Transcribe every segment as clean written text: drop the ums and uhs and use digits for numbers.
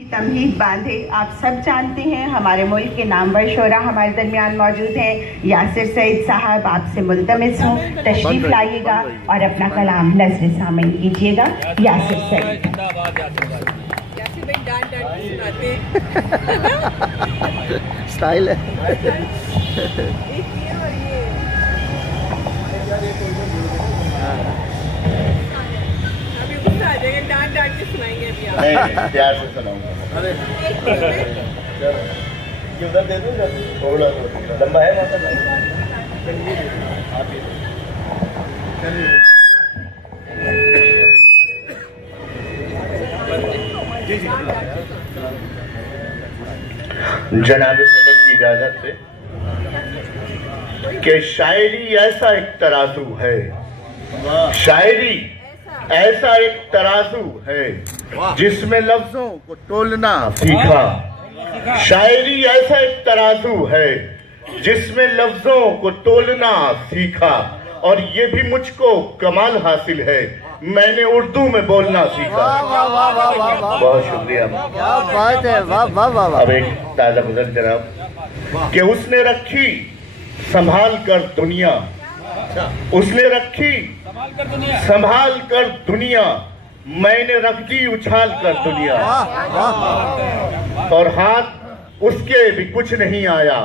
तमहीद बांधे आप सब जानते हैं। हमारे मुल्क के नामवर शोरा हमारे दरमियान मौजूद हैं। यासिर सईद साहब, आपसे मुल्तमिस हूँ तशरीफ लाइएगा और अपना कलाम नज़र सामईन कीजिएगा। यासिर सईद। स्टाइल है। डांट के सुनाएंगे अभी आप। नहीं, प्यार से सुनाऊंगा। उधर दे दूँ थोड़ा लंबा है जनाब सदर की इजाजत से कि शायरी ऐसा एक तराजू है, शायरी ऐसा एक तराजू है जिसमें लफ्जों को तोलना सीखा। शायरी ऐसा एक तराजू है जिसमें लफ्जों को तोलना सीखा, और ये भी मुझको कमाल हासिल है, मैंने उर्दू में बोलना सीखा। बहुत शुक्रिया। क्या बात है, वाह वाह वाह। अब एक ताजा गुजर जनाब कि उसने रखी संभाल कर दुनिया, उसने रखी संभाल कर दुनिया, मैंने रख दी उछाल कर दुनिया, और हाथ उसके भी कुछ नहीं आया,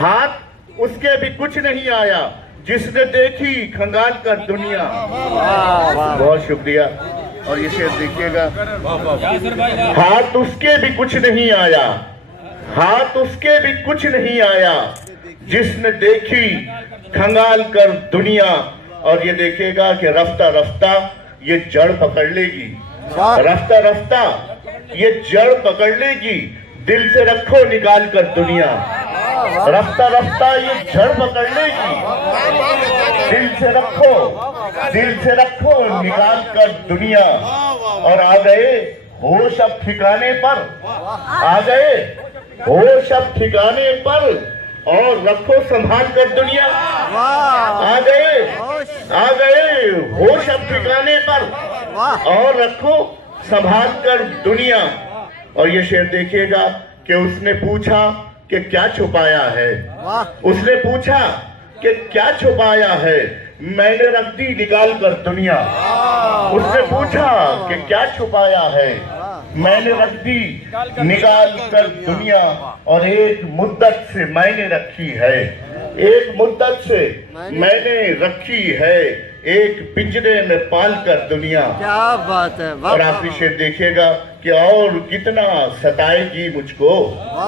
हाथ उसके भी कुछ नहीं आया, जिसने देखी खंगाल कर दुनिया। बहुत शुक्रिया। और ये शेर देखिएगा, हाथ उसके भी कुछ नहीं आया, हाथ उसके भी कुछ नहीं आया, जिसने देखी खंगाल कर दुनिया। और ये देखेगा कि रफ्ता रफ्ता ये जड़ पकड़ लेगी, रफ्ता रफ्ता ये जड़ पकड़ लेगी, दिल से रखो निकाल कर दुनिया। रफ्ता रफ्ता ये जड़ पकड़ लेगी, दिल से रखो, दिल से रखो निकाल कर दुनिया। और आ गए होश अब ठिकाने पर, आ गए होश अब ठिकाने पर, और रखो संभाल कर दुनिया। आ गए होश अब ठिकाने पर, और रखो संभाल कर दुनिया। और ये शेर देखिएगा कि उसने पूछा कि क्या छुपाया है, उसने पूछा कि क्या छुपाया है, मैंने रख दी निकाल कर दुनिया। उसने पूछा कि क्या छुपाया है, मैंने रख दी निकाल कर दुनिया। और एक मुद्दत से मैंने रखी है, एक मुद्दत से मैंने रखी है, एक पिंजरे में पाल कर दुनिया। क्या बात है। और आखिरी शेर देखिएगा कि और कितना सताएगी मुझको,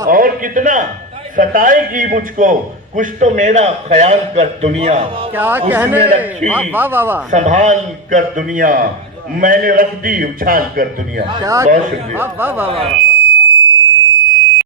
और कितना सताएगी मुझको, कुछ तो मेरा ख्याल कर दुनिया। क्या उसने कहने, रखी वाह वाह वाह। संभाल कर दुनिया, मैंने रख दी उछाल कर दुनिया। बहुत शुक्रिया। वाह वाह वाह।